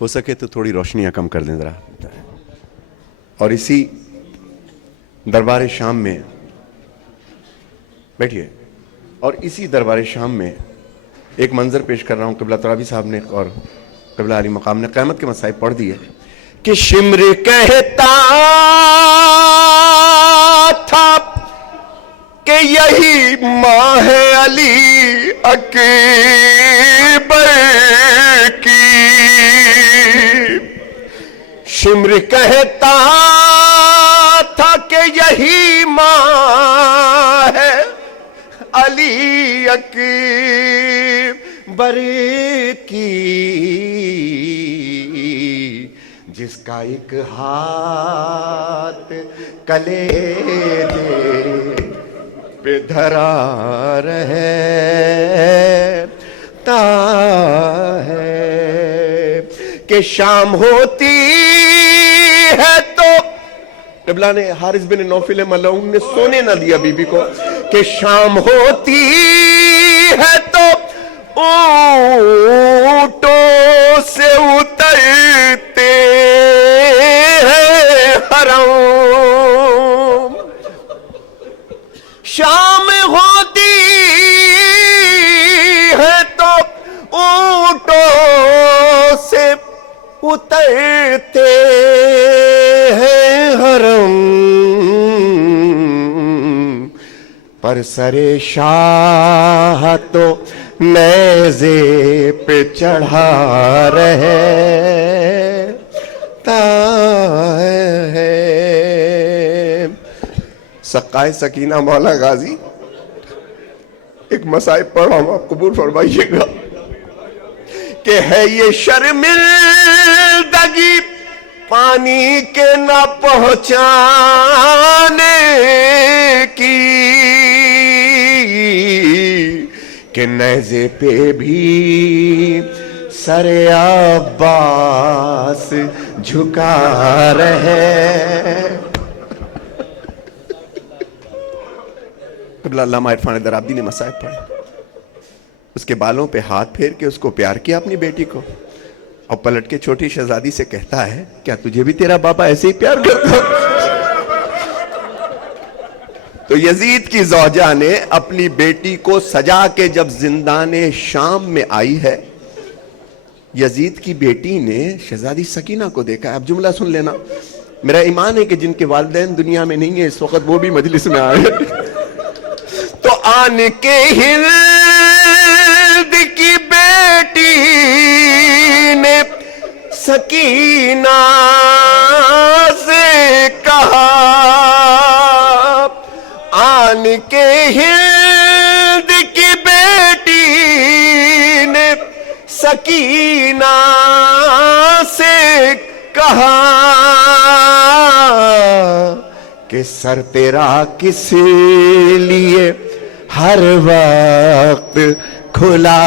ہو سکے تو تھوڑی روشنیاں کم کر دیں ذرا. اور اسی دربار شام میں بیٹھیے، اور اسی دربار شام میں ایک منظر پیش کر رہا ہوں. قبلہ ترابی صاحب نے اور قبلہ علی مقام نے قیامت کے مصائب پڑھ دیے کہ شمر کہتا تھا کہ یہی ماں ہے علی اکبر کی. شمر کہتا تھا کہ یہی ماں ہے علی اکبر کی، جس کا ایک ہاتھ کلیجے پہ دھرا رہتا ہے کہ شام ہوتی ہے تو قبلہ نے حارث بن نوفل ملعون نے سونے نہ دیا بی بی کو کہ شام ہوتی ہے تو اونٹوں سے اترتے ہیں حرم. شام ہوتی ہے تو اونٹوں سے اترتے ہیں حرم، پر سر شاہ تو نیزے پہ چڑھا رہتا ہے. سقائے سکینہ مولا غازی ایک مصائب پڑھا ہوں، آپ قبول فرمائیے گا کہ ہے یہ شرمندگی پانی کے نہ پہنچانے کی کہ نیزے پہ بھی سر عباس جھکا رہے. قبلہ علامہ عرفان درابدی نے مصائب پڑھے، اس کے بالوں پہ ہاتھ پھیر کے اس کو پیار کیا اپنی بیٹی کو، اور پلٹ کے چھوٹی شہزادی سے کہتا ہے کیا تجھے بھی تیرا بابا ایسے ہی پیار کرتا؟ تو یزید کی زوجہ نے اپنی بیٹی کو سجا کے جب زندان شام میں آئی ہے، یزید کی بیٹی نے شہزادی سکینہ کو دیکھا ہے. اب جملہ سن لینا، میرا ایمان ہے کہ جن کے والدین دنیا میں نہیں ہیں اس وقت وہ بھی مجلس میں آئے. تو آن کے ہند کی بیٹی نے سکینہ سے کہا، آن کے ہند کی بیٹی نے سکینہ سے کہا کہ سر تیرا کس لیے ہر وقت کھلا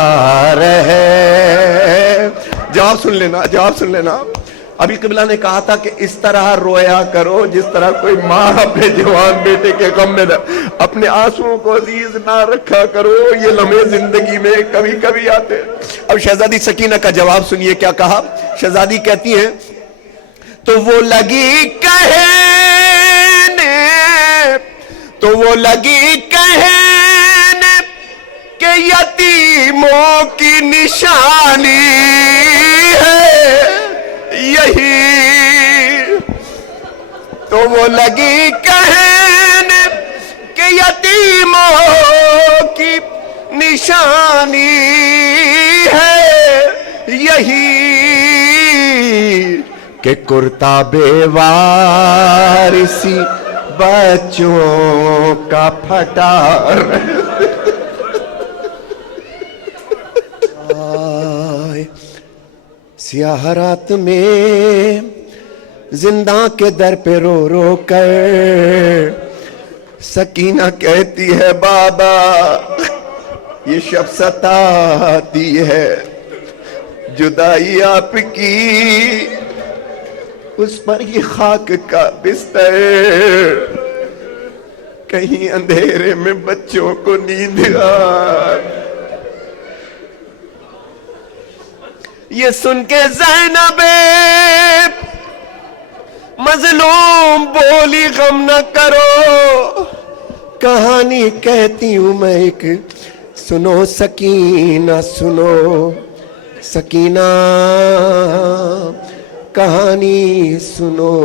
رہے. جواب سن لینا، جواب سن لینا. ابھی قبلہ نے کہا تھا کہ اس طرح رویا کرو جس طرح کوئی ماں اپنے جوان بیٹے کے غم میں اپنے آنسوؤں کو عزیز نہ رکھا کرو، یہ لمحے زندگی میں کبھی کبھی آتے. اب شہزادی سکینہ کا جواب سنیے کیا کہا. شہزادی کہتی ہیں تو وہ لگی کہنے کہ یتیموں کی نشانی ہے یہی. تو وہ لگی کہنے کہ یتیموں کی نشانی ہے یہی کہ کرتا بے وارثی بچوں کا پھٹا. سیاہ رات میں زنداں کے در پہ رو رو کر سکینہ کہتی ہے بابا یہ شب ستاتی ہے، جدائی آپ کی اس پر یہ خاک کا بستر، کہیں اندھیرے میں بچوں کو نیند یہ سن کے زینب مظلوم بولی غم نہ کرو، کہانی کہتی ہوں میں ایک، سنو سکینہ سنو سکینہ کہانی سنو۔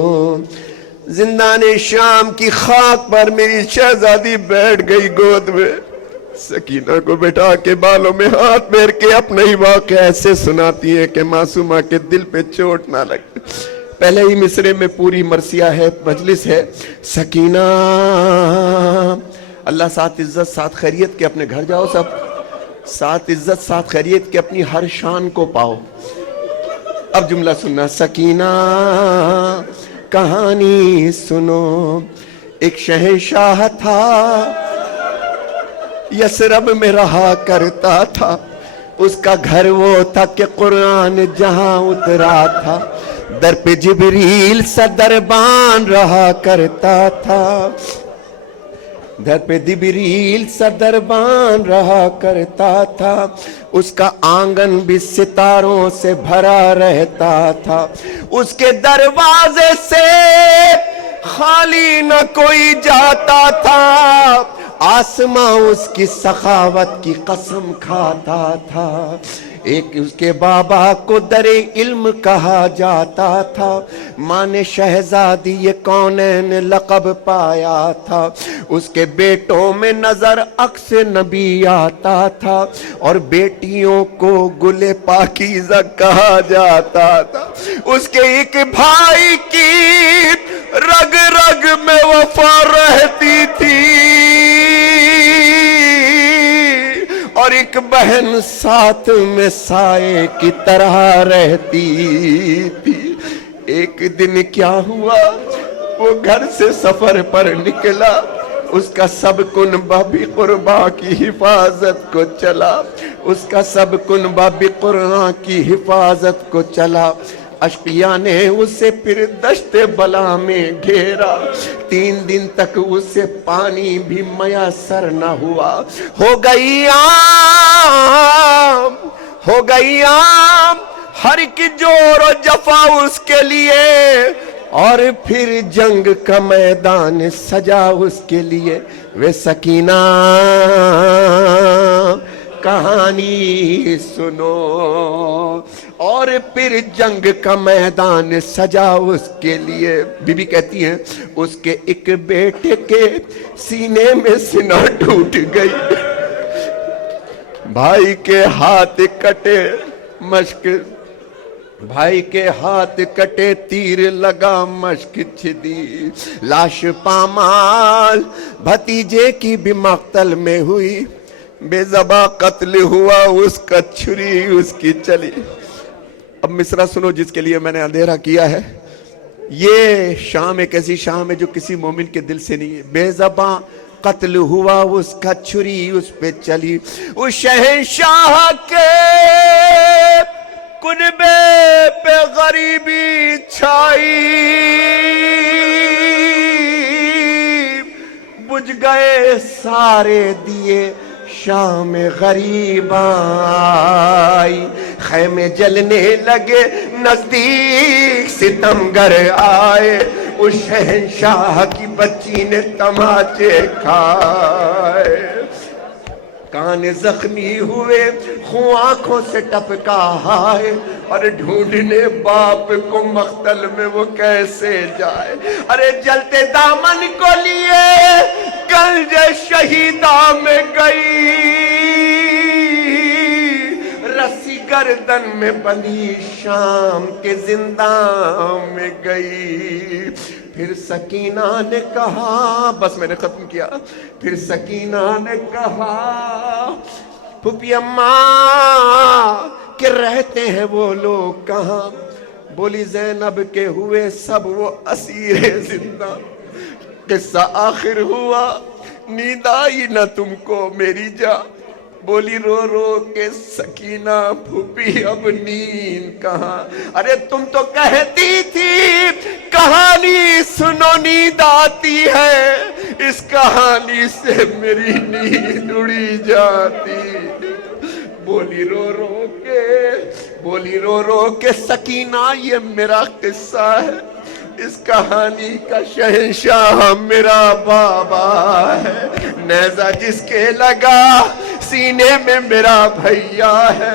زندان شام کی خاک پر میری شہزادی بیٹھ گئی گود میں، سکینہ کو بٹھا کے بالوں میں ہاتھ پھیر کے اپنا ہی واقعہ ایسے سناتی ہے کہ معصومہ کے دل پہ چوٹ نہ لگے۔ پہلے ہی مصرے میں پوری مرثیہ ہے، مجلس ہے۔ سکینہ، اللہ ساتھ عزت ساتھ خیریت کے اپنے گھر جاؤ، سب ساتھ عزت ساتھ خیریت کے اپنی ہر شان کو پاؤ۔ اب جملہ سننا، سکینہ کہانی سنو، ایک شہنشاہ تھا یثرب میں رہا کرتا تھا، اس کا گھر وہ تھا کہ قرآن جہاں اترا تھا، در پہ جبریل سا دربان رہا کرتا تھا، در پہ جبریل سا دربان رہا کرتا تھا، اس کا آنگن بھی ستاروں سے بھرا رہتا تھا، اس کے دروازے سے خالی نہ کوئی جاتا تھا، آسماں اس کی سخاوت کی قسم کھاتا تھا، ایک اس کے بابا کو در علم کہا جاتا تھا، ماں نے شہزادی یہ کونین لقب پایا تھا، اس کے بیٹوں میں نظر عکس نبی آتا تھا، اور بیٹیوں کو گل پاکیزہ کہا جاتا تھا، اس کے ایک بھائی کی رگ رگ میں وفا رہتی تھی، اور ایک بہن ساتھ میں سائے کی طرح رہتی تھی۔ ایک دن کیا ہوا، وہ گھر سے سفر پر نکلا، اس کا سب کنبہ بھی قربا کی حفاظت کو چلا، اس کا سب کنبہ بھی قرآن کی حفاظت کو چلا، اشقیاء نے اسے پھر دشت بلا میں گھیرا، 3 دن تک اسے پانی بھی میسر نہ ہوا، ہو گئی عام ہر ایک جور و جفا اس کے لیے، اور پھر جنگ کا میدان سجا اس کے لیے، وہ سکینہ کہانی سنو، اور پھر جنگ کا میدان سجا اس کے لیے۔ بی بی کہتی ہیں اس کے ایک بیٹے کے سینے میں سینہ ٹوٹ گئی، بھائی کے ہاتھ کٹے مشک، بھائی کے ہاتھ کٹے تیر لگا مشک چھدی، لاش پامال بھتیجے کی بھی مقتل میں ہوئی، بے زباں قتل ہوا اس کا چھری اس کی چلی۔ اب مصرع سنو جس کے لیے میں نے اندھیرا کیا ہے، یہ شام ایک ایسی شام ہے جو کسی مومن کے دل سے نہیں ہے۔ بے زباں قتل ہوا اس کا چھری اس پہ چلی، اس شہنشاہ کے کنبے پہ غریبی چھائی، بجھ گئے سارے دیے شام غریب آئی، خیمے جلنے لگے نزدیک ستمگر آئے، اس شہنشاہ کی بچی نے تماچے کھائے، کان زخمی ہوئے خون آنکھوں سے ٹپکا ہائے، اور ڈھونڈنے باپ کو مقتل میں وہ کیسے جائے، ارے جلتے دامن کو لیے گنج شہیدہ میں گئی، رسی گردن میں بندھی شام کے زندان میں گئی۔ پھر سکینہ نے کہا، بس میں نے ختم کیا، پھر سکینہ نے کہا پھوپھی اماں کہ رہتے ہیں وہ لوگ کہاں، بولی زینب کے ہوئے سب وہ اسیر زندہ، قصہ آخر ہوا نیند آئی نہ تم کو میری جان، بولی رو رو کے سکینہ پھوپھی اب نیند کہاں، ارے تم تو کہتی تھی کہانی سنو نیند آتی ہے، اس کہانی سے میری نیند اڑی جاتی، بولی رو رو کے بولی رو رو کے سکینہ یہ میرا قصہ ہے، اس کہانی کا شہنشاہ میرا بابا ہے، نیزہ جس کے لگا سینے میں میرا بھیا ہے،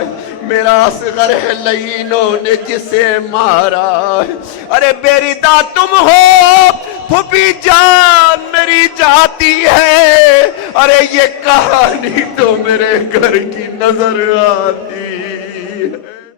میرا اصغر ہے لعینوں نے جسے مارا ہے۔ ارے بیردہ تم ہو پھوپھی جان میری جاتی ہے، ارے یہ کہانی تو میرے گھر کی نظر آتی